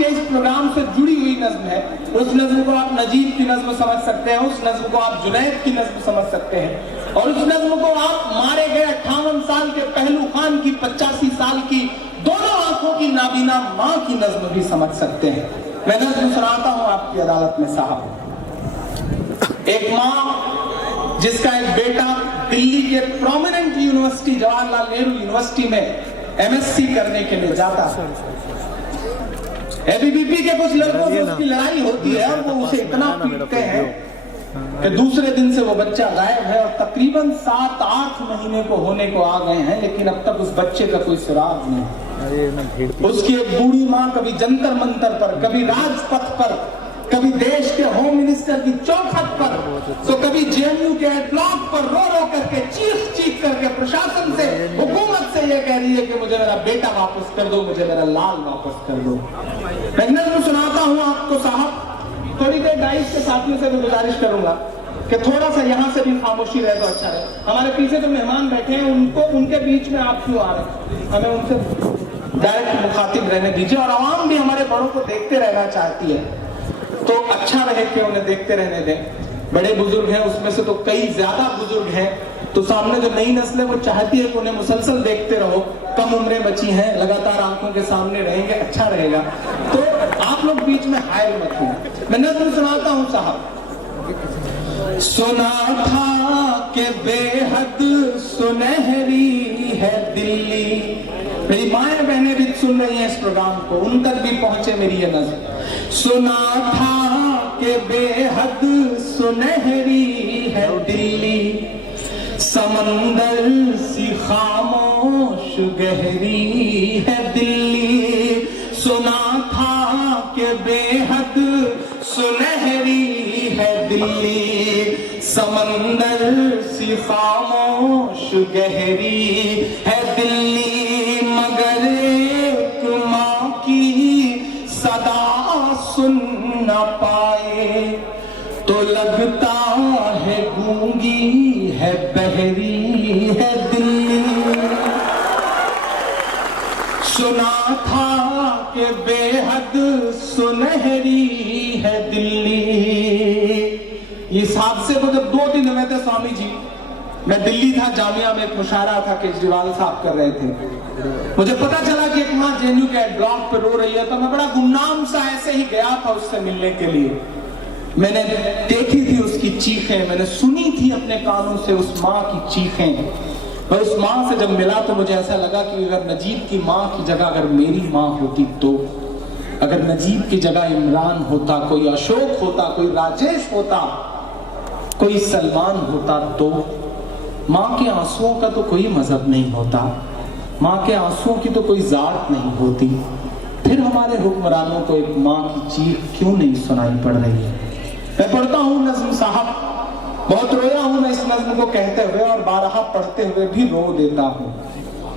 के इस प्रोग्राम से जुड़ी हुई नज्म है। उस नज्म को आप नजीब की नज्म समझ सकते हैं, उस नज्म को आप जुनैद की नज्म समझ सकते हैं, और उस नज्म को आप मारे गए 58 साल के पहलू खान की 85 साल की दोनों आंखों की नाबीना मां की नज्म भी समझ सकते हैं। मैं नज्म सुनाता हूं आपकी अदालत में साहब। एक मां जिसका एक बेटा दिल्ली के prominent university Jawaharlal Nehru university में MSc करने के लिए जाता है। ABVP के कुछ लड़कों से उसकी लड़ाई होती है और वो उसे इतना पीटते हैं कि दूसरे दिन से वो बच्चा गायब है, और तकरीबन 7-8 महीने को होने को आ गए हैं, लेकिन अब तक उस बच्चे का कोई सुराग नहीं। उसकी एक बूढ़ी माँ कभी जंतर मंतर पर, कभी राजपथ पर, कभी देश के होम मिनिस्टर की चौखट पर, तो कभी JNU के ब्लॉक पर रो रो करके चीख करके प्रशासन से, हुकूमत से ये कह रही है कि मुझे मेरा बेटा वापस कर दो, मुझे मेरा लाल वापस कर दो। मैं नज़्म सुनाता हूँ आपको साहब। थोड़ी देर डाइस के साथियों से मैं गुजारिश करूंगा कि थोड़ा सा यहाँ से भी खामोशी रहे तो अच्छा रहे। हमारे पीछे जो मेहमान बैठे हैं उनको, उनके बीच में आप क्यों आ रहे हैं? हमें उनसे डायरेक्ट मुखातिब रहने दीजिए, और आवाम भी हमारे बड़ों को देखते रहना चाहती है, तो अच्छा रहे कि उन्हें देखते रहने दें। बड़े बुजुर्ग हैं, उसमें से तो कई ज्यादा बुजुर्ग हैं, तो सामने जो नई नस्ल है वो चाहती है कि उन्हें मुसलसल देखते रहो। कम उम्रें बची हैं, लगातार आंखों के सामने रहेंगे, अच्छा रहेगा। तो आप लोग बीच में हायल मत हो। मैं नज़्म सुनाता हूँ साहब। सुना था कि बेहद सुनहरी है दिल्ली। मेरी माएं बहनें भी सुन रही हैं इस प्रोग्राम को, उन तक भी पहुंचे मेरी ये नज़्म। सुना था कि बेहद सुनहरी है दिल्ली, समंदर सी खामोश गहरी है दिल्ली। सुना था कि बेहद सुनहरी है दिल्ली, समंदर सी खामोश गहरी है दिल्ली, मगर एक माँ की सदा सुन न पाए तो लगता है गूंगी है, बहरी है दिल्ली। सुना था कि बेहद सुनहरी है दिल्ली। इस हादसे को जब 2 दिन हुए थे स्वामी जी, मैं दिल्ली था, जामिया में एक मुशायरा था, केजरीवाल साहब कर रहे थे। मुझे पता चला कि एक माँ JNU के ब्लॉक पे रो रही है, तो मैं बड़ा गुमनाम सा ऐसे ही गया था उससे मिलने के लिए। मैंने देखी थी उसकी चीखें, मैंने सुनी थी अपने कानों से उस माँ की चीखें। और उस माँ से जब मिला तो मुझे ऐसा लगा कि अगर नजीब की माँ की जगह अगर मेरी माँ होती, तो अगर नजीब की जगह इमरान होता, कोई अशोक होता, कोई राजेश होता, कोई सलमान होता, तो माँ के आंसुओं का तो कोई मजहब नहीं होता, माँ के आंसुओं की तो कोई जात नहीं होती, फिर हमारे हुक्मरानों को एक माँ की चीख क्यों नहीं सुनाई पड़ रही है। मैं पढ़ता हूँ नज़्म साहब, बहुत रोया हूँ मैं इस नज़्म को कहते हुए, और बारहा पढ़ते हुए भी रो देता हूँ।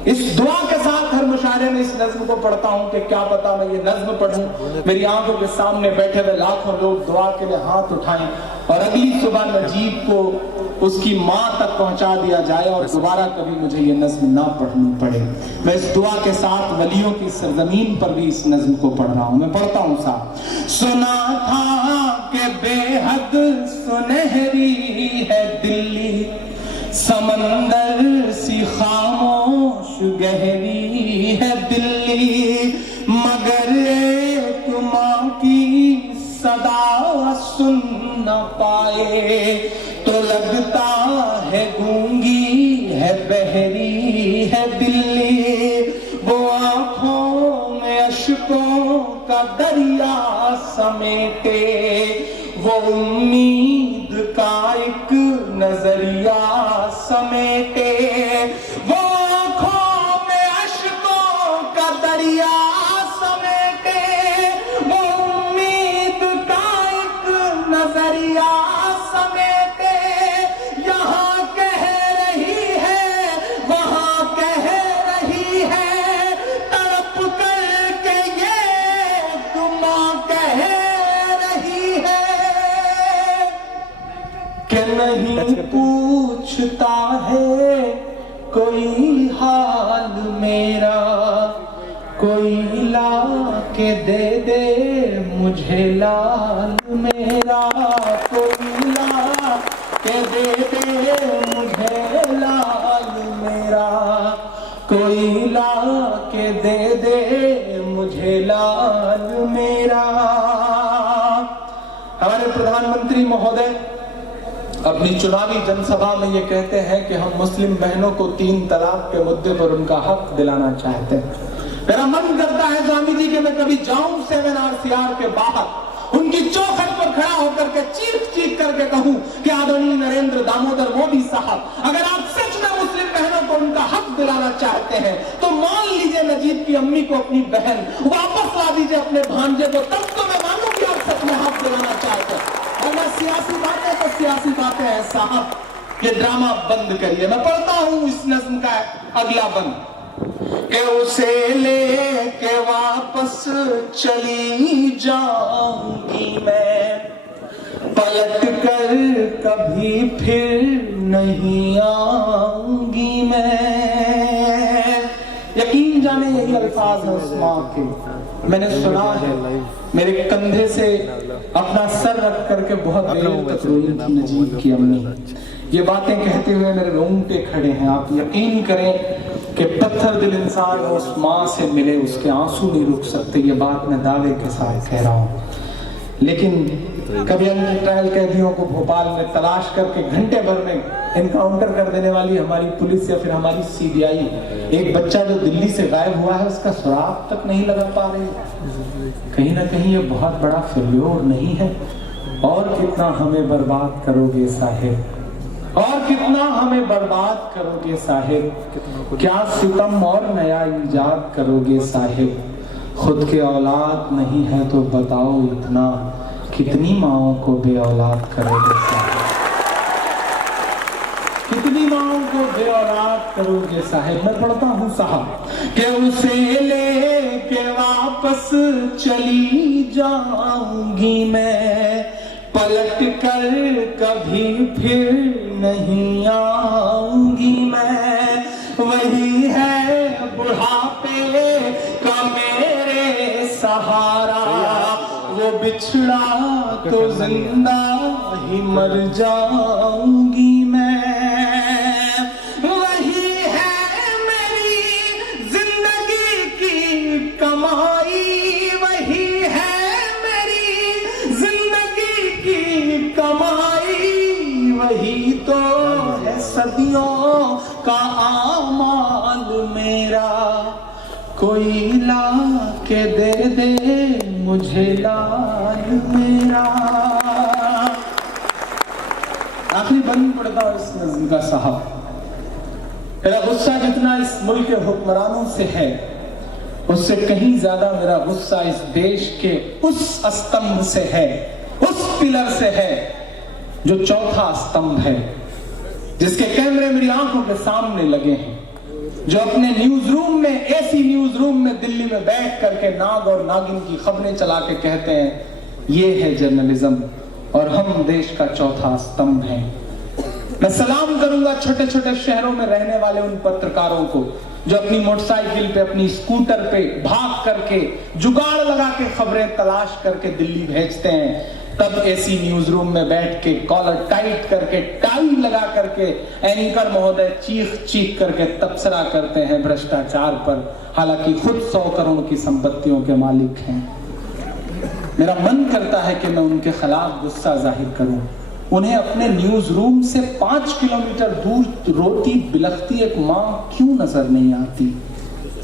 इस दुआ के साथ हर मुशायरे में इस नज़्म को पढ़ता हूँ कि क्या पता मैं ये नज़्म पढ़ूं, मेरी आंखों के सामने बैठे हुए लाखों लोग दुआ के लिए हाथ उठाएं, और अगली सुबह नजीब को उसकी माँ तक पहुंचा दिया जाए, और दोबारा कभी मुझे ये नज़्म ना पढ़नी पड़े। मैं इस दुआ के साथ वलियों की सरजमीन पर भी इस नज़्म को पढ़ रहा हूँ। मैं पढ़ता हूँ साहब। सुना था कि बेहद सुनहरी है दिल्ली, समंदर सी खामोश गहरी है दिल्ली, मगर एक माँ की सदा सुन न पाए तो लगता है गूंगी है, बहरी है दिल्ली। वो आंखों में अश्कों का दरिया समेटे, वो उम्मीद का एक नजरिया समेटे, वो आंखों में अश्कों का दरिया समेटे, वो उम्मीद का एक नजरिया समेटे। यहाँ कह रही है, वहाँ कह रही है, तड़प करके ये तुम कह रही है कि नहीं पूछता है कोई हाल मेरा, कोई ला के दे दे मुझे लाल मेरा, कोई ला के दे दे मुझे लाल मेरा, कोई ला के दे दे मुझे लाल मेरा। हमारे प्रधानमंत्री महोदय अपनी चुनावी जनसभा में ये कहते हैं कि हम मुस्लिम बहनों को 3 तलाक के मुद्दे पर उनका हक दिलाना चाहते हैं। मेरा मन करता है स्वामी जी कि मैं कभी जाऊं 7RCR के बाहर उनकी चौखट पर खड़ा होकर के चीख करके कहूं कि आदरणीय नरेंद्र दामोदर मोदी साहब, अगर आप सच में मुस्लिम बहनों को उनका हक दिलाना चाहते हैं तो मान लीजिए नजीब की अम्मी को अपनी बहन, वापस ला दीजिए अपने भांजे को, तब तो मैं मानूं कि आप सच में हक दिलाना चाहते हैं। अगर सियासी बातें तो सियासी बातें हैं साहब, ये ड्रामा बंद करिए। मैं पढ़ता हूं इस नज्म का अगला बंद कि उसे लेके वापस चली जाऊंगी मैं, पलट कर कभी फिर नहीं आऊंगी मैं। यकीन जाने यही अल्फाज है उस माँ के। मैंने सुना है, मेरे कंधे से अपना सर रख करके बहुत देर तक रोई थी नजीब की अम्मी। ये बातें कहते हुए मेरे रोंगटे खड़े हैं। आप यकीन करें कि पत्थर दिल इंसान उस माँ से मिले, उसके आंसू नहीं रुक सकते। ये बात मैं दावे के साथ कह रहा हूँ। लेकिन कभी अन्य ट्रायल कैदियों को भोपाल में तलाश करके घंटे भर में एनकाउंटर कर देने वाली हमारी पुलिस या फिर हमारी CBI, एक बच्चा जो दिल्ली से गायब हुआ है उसका सुराग तक नहीं लगा पा रही। कहीं ना कहीं ये बहुत बड़ा फेल्योर नहीं है? और कितना हमें बर्बाद करोगे साहिब, और कितना हमें बर्बाद करोगे साहिब, क्या सितम और नया इजाद करोगे साहिब। खुद के औलाद नहीं है तो बताओ इतना, कितनी माओं को बे औलाद करोगे साहिब, कितनी माओं को बे औलाद करोगे साहिब। मैं पढ़ता हूँ साहब कि उसे लेके वापस चली जाऊंगी मैं, पलट कर कभी फिर नहीं आऊंगी मैं। वही है बुढ़ापे का मेरे सहारा, वो बिछड़ा तो जिंदा ही मर जाऊंगी मैं। वही है मेरी जिंदगी की कमाई, वही है मेरी जिंदगी की कमाई, वही तो है सदियों का आमाल मेरा। कोई ला के दे दे मुझे लाल मेरा। आखिरी बंद पड़ता है इस नज़्म का साहब। मेरा गुस्सा जितना इस मुल्क के हुक्मरानों से है, उससे कहीं ज्यादा मेरा गुस्सा इस देश के उस स्तंभ से है, उस पिलर से है जो चौथा स्तंभ है, जिसके कैमरे मेरी आंखों के सामने लगे हैं, जो अपने न्यूज रूम में, ऐसी न्यूज रूम में दिल्ली में बैठ करके नाग और नागिन की खबरें चला के कहते हैं ये है जर्नलिज्म और हम देश का चौथा स्तंभ है। मैं सलाम करूंगा छोटे छोटे शहरों में रहने वाले उन पत्रकारों को जो अपनी मोटरसाइकिल पे, अपनी स्कूटर पे भाग करके, जुगाड़ लगा के खबरें तलाश करके दिल्ली भेजते हैं। तब ऐसी न्यूज रूम में बैठ के कॉलर टाइट करके, टाई लगा करके एंकर महोदय चीख करके तबसरा करते हैं भ्रष्टाचार पर, हालांकि खुद 100 करोड़ की संपत्तियों के मालिक हैं। मेरा मन करता है कि मैं उनके खिलाफ गुस्सा जाहिर करूं। उन्हें अपने न्यूज रूम से 5 किलोमीटर दूर रोती बिलखती एक मां क्यों नजर नहीं आती?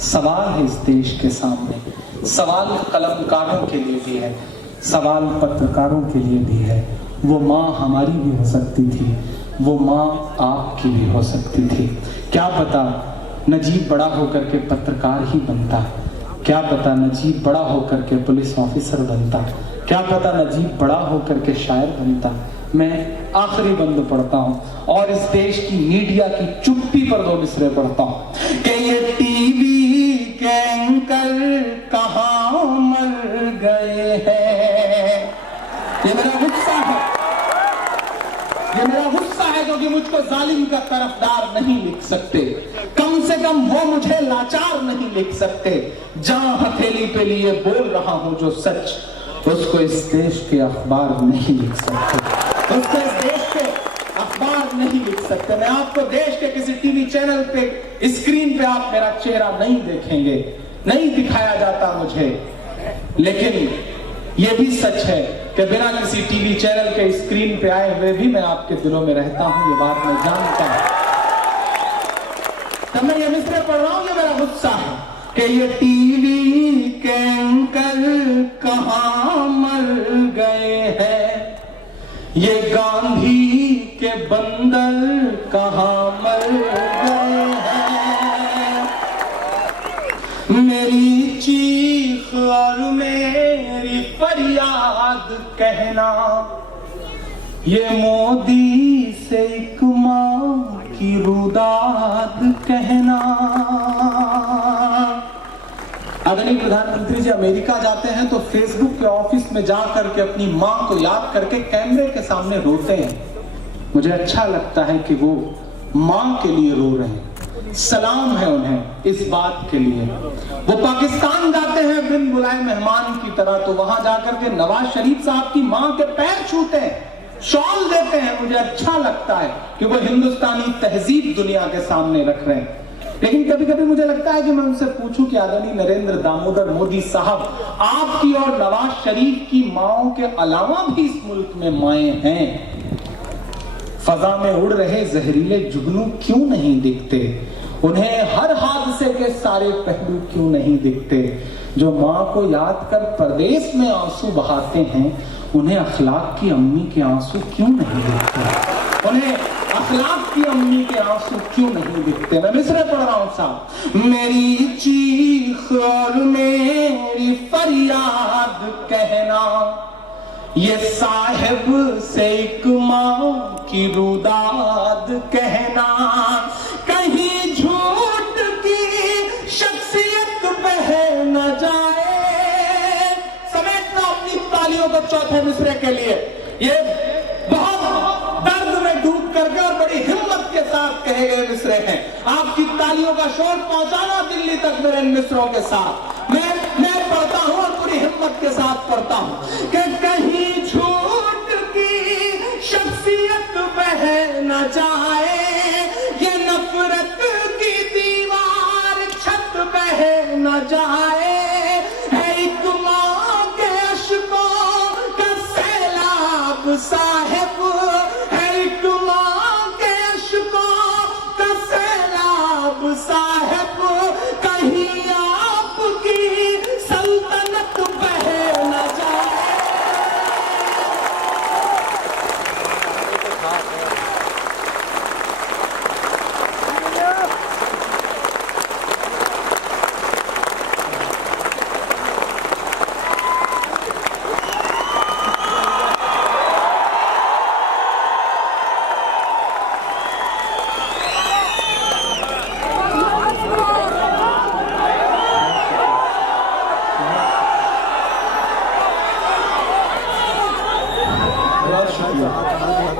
सवाल है इस देश के सामने, सवाल कलमकारों के लिए भी है, सवाल पत्रकारों के लिए भी है। वो माँ हमारी भी हो सकती थी, वो माँ आपकी भी हो सकती थी। क्या पता नजीब बड़ा होकर के पत्रकार ही बनता, क्या पता नजीब बड़ा होकर के पुलिस ऑफिसर बनता, क्या पता नजीब बड़ा होकर के शायर बनता। मैं आखिरी बंद पढ़ता हूँ और इस देश की मीडिया की चुप्पी पर 2 मिसरे पढ़ता हूँ कि ये टीवी के एंकर कहाँ मर गए हैं। ये मेरा गुस्सा है, ये मेरा गुस्सा है क्योंकि मुझको जालिम का तरफदार नहीं लिख सकते, कम से कम वो मुझे लाचार नहीं लिख सकते। जहां हथेली पे लिए बोल रहा हूं जो सच, उसको इस देश के अखबार नहीं लिख सकते, उसको इस देश के अखबार नहीं लिख सकते। मैं आपको देश के किसी टीवी चैनल पे स्क्रीन पे आप मेरा चेहरा नहीं देखेंगे, नहीं दिखाया जाता मुझे, लेकिन यह भी सच है कि बिना किसी टीवी चैनल के स्क्रीन पे आए हुए भी मैं आपके दिलों में रहता हूं, ये बात मैं जानता हूं। तब मैं ये मिसरे पढ़ रहा हूं, ये मेरा गुस्सा है कि ये टीवी के एंकर कहां मर गए हैं, ये गांधी के बंदर कहां मर गए हैं। मेरी चीख और मेरी फरियाद कहना, ये मोदी से एक मां की रुदाद कहना। आदरणीय प्रधानमंत्री जी अमेरिका जाते हैं तो फेसबुक के ऑफिस में जाकर के अपनी मां को याद करके कैमरे के सामने रोते हैं। मुझे अच्छा लगता है कि वो मां के लिए रो रहे हैं, सलाम है उन्हें इस बात के लिए। वो पाकिस्तान जाते हैं बिन बुलाए मेहमान की तरह, तो वहां जाकर के नवाज शरीफ साहब की मां के पैर छूते हैं, शॉल देते हैं। मुझे अच्छा लगता है कि वो हिंदुस्तानी तहजीब दुनिया के सामने रख रहे हैं। लेकिन कभी कभी मुझे लगता है कि मैं उनसे पूछूं कि आदरणीय नरेंद्र दामोदर मोदी साहब, आपकी और नवाज शरीफ की माओं के अलावा भी इस मुल्क में माएं हैं, फजा में उड़ रहे जहरीले जुगनू क्यों नहीं दिखते? उन्हें हर हादसे के सारे पहलू क्यों नहीं दिखते? जो मां को याद कर परदेश में आंसू बहाते हैं, उन्हें अखलाक की अम्मी के आंसू क्यों नहीं दिखते? उन्हें अखलाक की अम्मी के आंसू क्यों नहीं दिखते? मैं मिसरे पढ़ रहा हूं साहब। मेरी चीख और मेरी फरियाद कहना, ये साहिब से एक मां की रुदाद कहना। कहीं झूठ की शख्सियत बह न जाए। समेटना अपनी तालियों को चौथे मिसरे के लिए। ये बहुत दर्द में डूब करके और बड़ी हिम्मत के साथ कहे गए मिसरे हैं। आपकी तालियों का शोर पहुंचाना दिल्ली तक मेरे इन मिसरों के साथ। मैं पढ़ता हूं और पूरी हिम्मत के साथ पढ़ता हूं कि कहीं झूठ की शख्सियत बह न जाए, ये नफरत की दीवार छत बह न जाए। है एक मां के अश्कों का सैलाब साहिब, है एक मां के अश्कों का सैलाब साहिब। कहीं आपकी सल्तनत बह न जाए।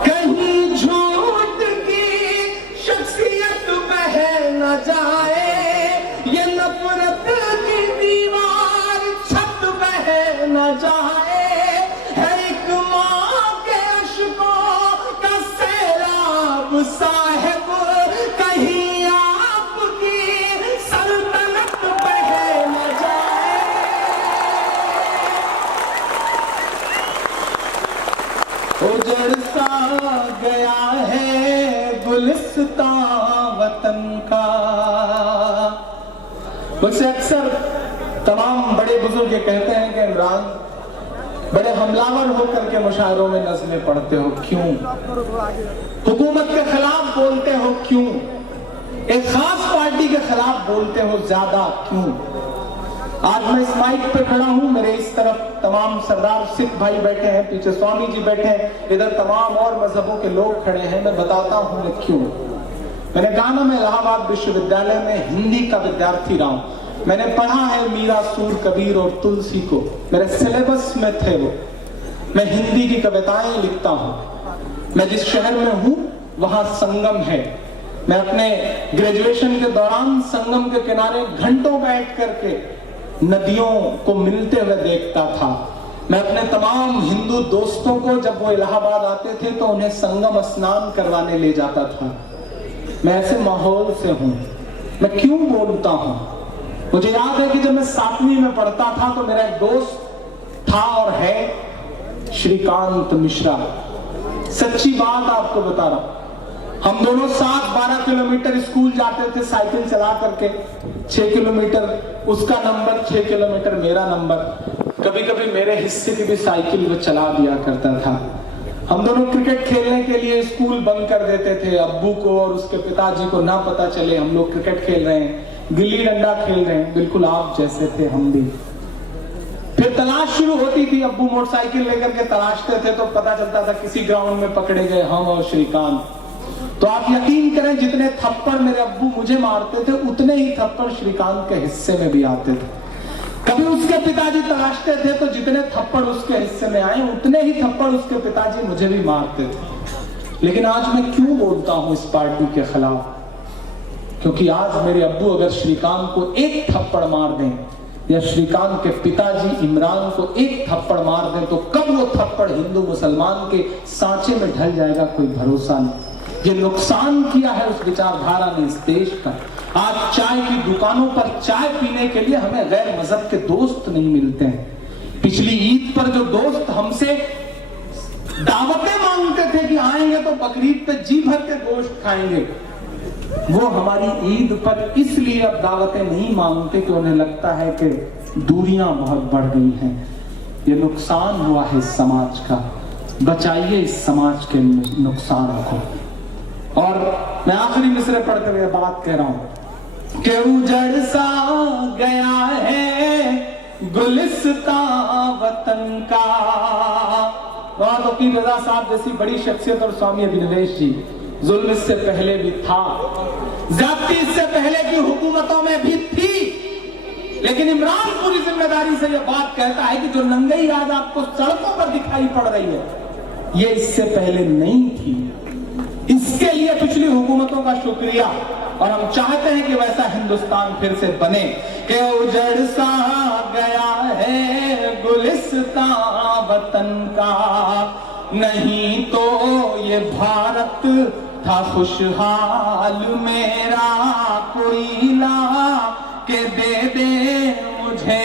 कहीं झूठ की शख्सियत बह न जाए, ये नफरत की दीवार छत बह न जाए। है एक मां के अश्कों का सैलाब साहिब, कहीं आपकी सल्तनत बह न जाए। उजड़ सा गया है गुलिस्तां वतन का। मुझसे अक्सर तमाम बड़े बुजुर्ग ये कहते हैं कि इमरान बड़े हमलावर होकर के मुशायरों में नज़में पढ़ते हो क्यों? हुकूमत के खिलाफ बोलते हो क्यों? एक खास पार्टी के खिलाफ बोलते हो ज्यादा क्यों? आज मैं इस माइक पे खड़ा हूं, मेरे इस तरफ तमाम सरदार सिख भाई बैठे हैं, पीछे स्वामी जी बैठे हैं, इधर तमाम और मजहबों के लोग खड़े हैं। मैं बताता हूं मैं क्यों। मैंने कहा ना, मैं इलाहाबाद विश्वविद्यालय में हिंदी का विद्यार्थी रहा हूं। मैंने पढ़ा है मीरा, सूर, कबीर और तुलसी को, मेरे सिलेबस में थे वो। मैं हिंदी की कविताएं लिखता हूं। मैं जिस शहर में हूं वहां संगम है। मैं अपने ग्रेजुएशन के दौरान संगम के किनारे घंटों बैठ करके नदियों को मिलते हुए देखता था। मैं अपने तमाम हिंदू दोस्तों को जब वो इलाहाबाद आते थे तो उन्हें संगम स्नान करवाने ले जाता था। मैं ऐसे माहौल से हूं। मैं क्यों बोलता हूं? मुझे याद है कि जब मैं 7वीं में पढ़ता था तो मेरा एक दोस्त था और है श्रीकांत मिश्रा। सच्ची बात आपको बता रहा हूं, हम दोनों 7-12 किलोमीटर स्कूल जाते थे साइकिल चला करके। 6 किलोमीटर उसका नंबर, 6 किलोमीटर मेरा नंबर। कभी कभी मेरे हिस्से की भी साइकिल वो चला दिया करता था। हम दोनों क्रिकेट खेलने के लिए स्कूल बंद कर देते थे। अब्बू को और उसके पिताजी को ना पता चले हम लोग क्रिकेट खेल रहे हैं, गिल्ली डंडा खेल रहे हैं। बिल्कुल आप जैसे थे हम भी। फिर तलाश शुरू होती थी। अब्बू मोटरसाइकिल लेकर के तलाशते थे तो पता चलता था किसी ग्राउंड में पकड़े गए हम और श्रीकांत। तो आप यकीन करें जितने थप्पड़ मेरे अब्बू मुझे मारते थे उतने ही थप्पड़ श्रीकांत के हिस्से में भी आते थे। कभी उसके पिताजी तलाशते थे तो जितने थप्पड़ उसके हिस्से में आए उतने ही थप्पड़ उसके पिताजी मुझे भी मारते थे। लेकिन आज मैं क्यों बोलता हूं इस पार्टी के खिलाफ? क्योंकि आज मेरे अब्बू अगर श्रीकांत को एक थप्पड़ मार दें या श्रीकांत के पिताजी इमरान को एक थप्पड़ मार दें तो कब वो थप्पड़ हिंदू मुसलमान के सांचे में ढल जाएगा कोई भरोसा नहीं। ये नुकसान किया है उस विचारधारा ने इस देश का। आज चाय की दुकानों पर चाय पीने के लिए हमें गैर मजहब के दोस्त नहीं मिलते हैं। पिछली ईद पर जो दोस्त हमसे दावतें मांगते थे कि आएंगे तो बकरीद पे जी भर के गोश्त खाएंगे, वो हमारी ईद पर इसलिए अब दावतें नहीं मांगते कि उन्हें लगता है कि दूरियां बहुत बढ़ गई हैं। ये नुकसान हुआ है इस समाज का। बचाइए इस समाज के नुकसान को। और मैं आखिरी मिसरे पढ़ते हुए बात कह रहा हूं कि उजड़ सा गया है गुलिस्तां वतन का। बहुत वकील रजा साहब जैसी बड़ी शख्सियत और स्वामी अभिनवेश जी, जुल्म इससे पहले भी था, ज्यादती इससे पहले की हुकूमतों में भी थी, लेकिन इमरान पूरी जिम्मेदारी से यह बात कहता है कि जो नंगई आज आपको सड़कों पर दिखाई पड़ रही है ये इससे पहले नहीं थी। इसके लिए पिछली हुकूमतों का शुक्रिया, और हम चाहते हैं कि वैसा हिंदुस्तान फिर से बने कि उजड़ सा गया है गुलिस्तां वतन का, नहीं तो ये भारत था खुशहाल मेरा, कोई ला के दे दे मुझे।